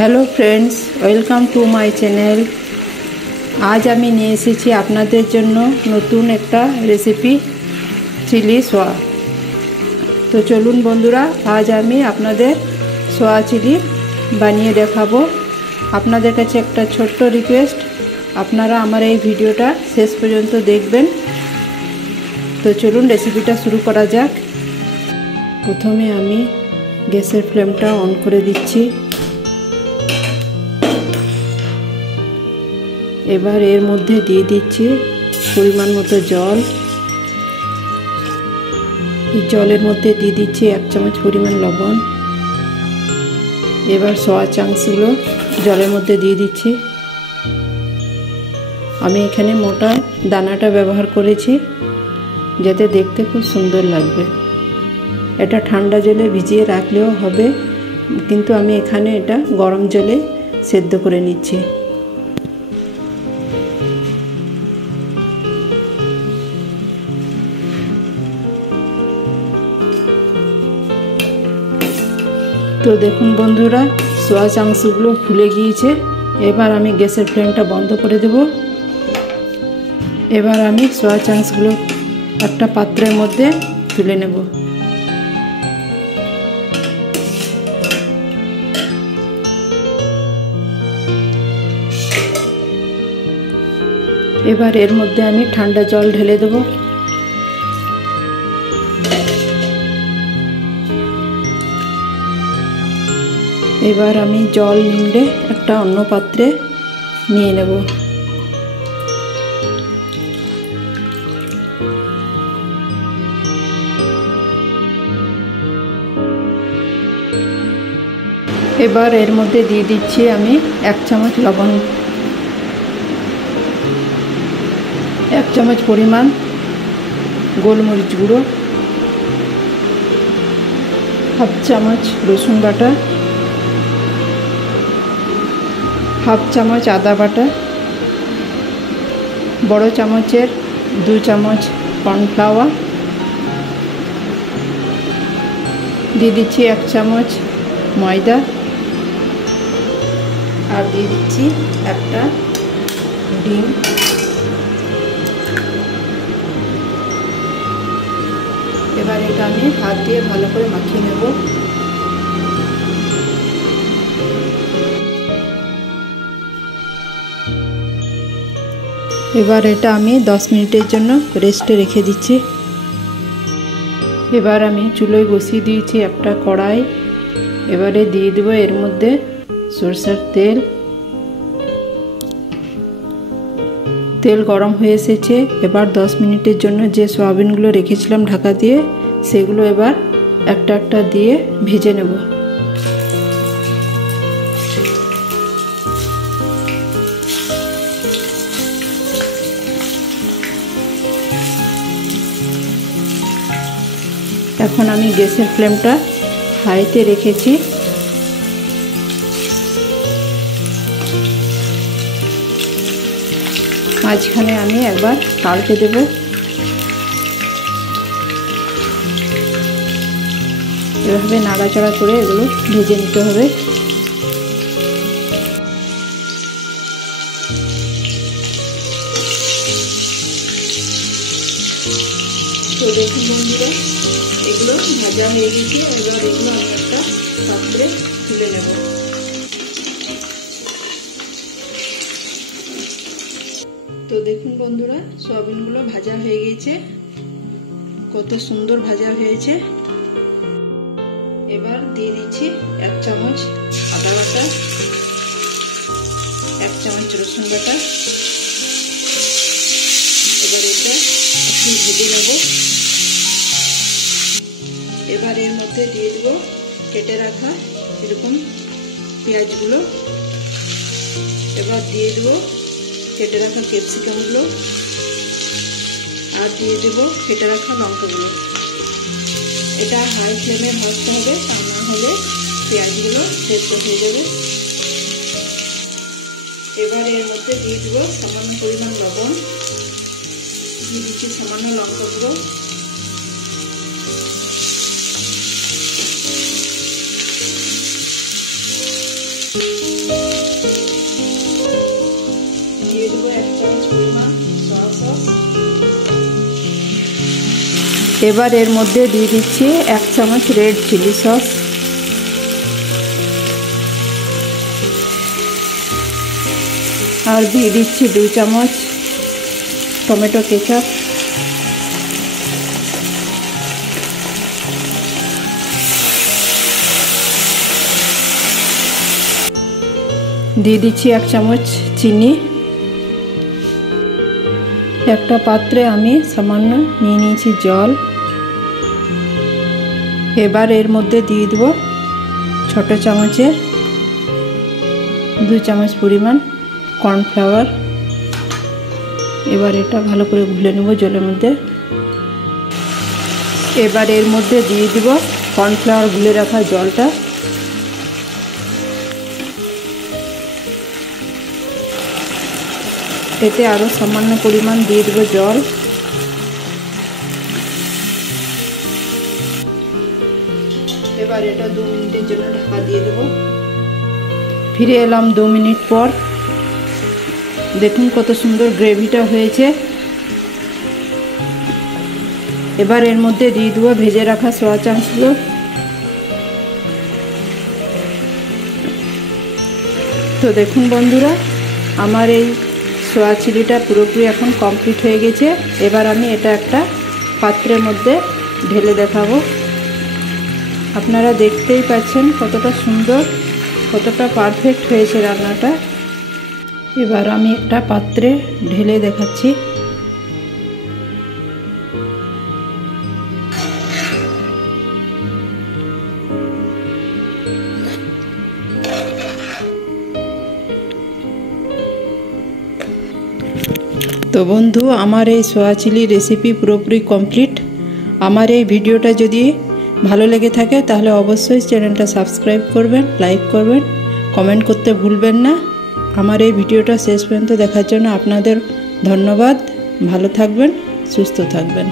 Hello friends, welcome to my channel. আজ আমি নিয়ে এসেছি আপনাদের জন্য নতুন একটা রেসিপি, চিলি সোয়া। তো চলুন বন্ধুরা, আজ আমি আপনাদের সোয়া চিলি বানিয়ে দেখাবো। আপনাদের কাছে একটা ছোট্ট রিকোয়েস্ট, আপনারা আমার এই ভিডিওটা শেষ পর্যন্ত দেখবেন। তো চলুন রেসিপিটা শুরু করা যাক। প্রথমে আমি গ্যাসের ফ্লেমটা অন করে দিচ্ছি। এবার এর মধ্যে দিয়ে দিচ্ছি পরিমাণ মতো জল। এই জলের মধ্যে দিয়ে দিচ্ছি 1 চামচ পরিমাণ লবণ। এবার সোয়া চাংসগুলো জলের মধ্যে দিয়ে দিচ্ছি। আমি এখানে মোটা দানাটা ব্যবহার করেছি, যাতে দেখতে খুব সুন্দর লাগবে। এটা ঠান্ডা জলে ভিজিয়ে রাখলেও হবে, কিন্তু আমি এখানে এটা গরম জলে সেদ্ধ করে নিচ্ছি। তো দেখুন বন্ধুরা, সোয়া চাংসগুলো ফুলে গিয়েছে। এবার আমি গ্যাসের ফ্লেমটা বন্ধ করে দেব। এবার আমি সোয়া চাংসগুলো একটা পাত্রের মধ্যে তুলে নেব। এবার এর মধ্যে আমি ঠান্ডা জল ঢেলে দেব। এবার আমি জল নিংড়ে একটা অন্য পাত্রে নিয়ে নেব। এবার এর মধ্যে দিয়ে দিচ্ছি আমি 1 চামচ লবণ, 1 চামচ পরিমাণ গোলমরিচ গুঁড়ো, 1/2 চামচ রসুন বাটা, 1/2 চামচ আদা বাটা, বড় চামচের 2 চামচ কর্নফ্লাওয়ার, দিয়ে দিচ্ছি 1 চামচ ময়দা, আর দিয়ে দিচ্ছি একটা ডিম। এবার এটা আমি হাত দিয়ে ভালো করে মাখিয়ে নেব। এবার এটা আমি 10 মিনিটের জন্য রেস্টে রেখে দিচ্ছি। এবার আমি চুলোয় বসিয়ে দিয়েছি একটা কড়াই। এবারে দিয়ে দেবো এর মধ্যে সরষের তেল। তেল গরম হয়ে এসেছে। এবার 10 মিনিটের জন্য যে সয়াবিনগুলো রেখেছিলাম ঢাকা দিয়ে, সেগুলো এবার একটা একটা দিয়ে ভেজে নেব। এখন আমি গ্যাসের ফ্লেমটা হাইতে রেখেছি। মাঝখানে আমি একবার পাল্টে দেব। এভাবে নাড়াচাড়া করে এগুলো ভেজে নিতে হবে। তো দেখুন বন্ধুরা, এগুলো ভাজা হয়ে গেছে। এবার এগুলো আমি একটা পাত্রে তুলে নেব। তো দেখুন বন্ধুরা, সয়াবিনগুলো ভাজা হয়ে গেছে, কত সুন্দর ভাজা হয়েছে। এবার দিয়ে দিচ্ছি 1 চামচ আদা বাটা, 1 চামচ রসুন বাটা। এবার এটা একটু ভেজে নেব। এবার এর মধ্যে দিয়ে দেবো কেটে রাখা এরকম পেঁয়াজগুলো। এবার দিয়ে দেবো কেটে রাখা ক্যাপসিকামগুলো, আর দিয়ে দেবো কেটে রাখা লঙ্কাগুলো। এটা হাই ফ্লেমে ভাজতে হবে, তা না হলে পেঁয়াজগুলো সেদ্ধ হয়ে যাবে। এবার এর মধ্যে দিয়ে দেবো সামান্য পরিমাণ লবণ, দিয়ে দিচ্ছি সামান্য লঙ্কা গুঁড়ো, দিয়ে দেবো 1 চামচ পরিমাণ সয়া সস। এবার এর মধ্যে দিয়ে দিচ্ছি 1 চামচ রেড চিলি সস, আর দিয়ে দিচ্ছি 2 চামচ টমেটো কেচাপ, দিয়ে দিচ্ছি 1 চামচ চিনি। একটা পাত্রে আমি সামান্য নিয়ে নিয়েছি জল। এবার এর মধ্যে দিয়ে দেব ছোট চামচের 2 চামচ পরিমাণ কর্নফ্লাওয়ার। এবার এটা ভালো করে গুলে নেব জলের মধ্যে। এবার এর মধ্যে দিয়ে দেব কর্নফ্লাওয়ার গুলে রাখা জলটা। এতে আরও সামান্য পরিমাণ দিয়ে দেব জল। এবার এটা 2 মিনিটের জন্য ঢাকা দিয়ে দেব। ফিরে এলাম 2 মিনিট পর। দেখুন কত সুন্দর গ্রেভিটা হয়েছে। এবার এর মধ্যে দিয়ে দেব ভেজে রাখা সয়া চাংসগুলো। তো দেখুন বন্ধুরা, আমার এই সয়া চিলিটা পুরোপুরি এখন কমপ্লিট হয়ে গেছে। এবার আমি এটা একটা পাত্রের মধ্যে ঢেলে দেখাবো। আপনারা দেখতেই পাচ্ছেন কতটা সুন্দর, কতটা পারফেক্ট হয়েছে রান্নাটা। এবার আমি একটা পাত্রে ঢেলে দেখাচ্ছি। তো বন্ধু, আমার এই সয়া চিলি রেসিপি পুরোপুরি কমপ্লিট। আমার এই ভিডিওটা যদি ভালো লেগে থাকে তাহলে অবশ্যই চ্যানেলটা সাবস্ক্রাইব করবেন, লাইক করবেন, কমেন্ট করতে ভুলবেন না। আমার এই ভিডিওটা শেষ পর্যন্ত দেখার জন্য আপনাদের ধন্যবাদ। ভালো থাকবেন, সুস্থ থাকবেন।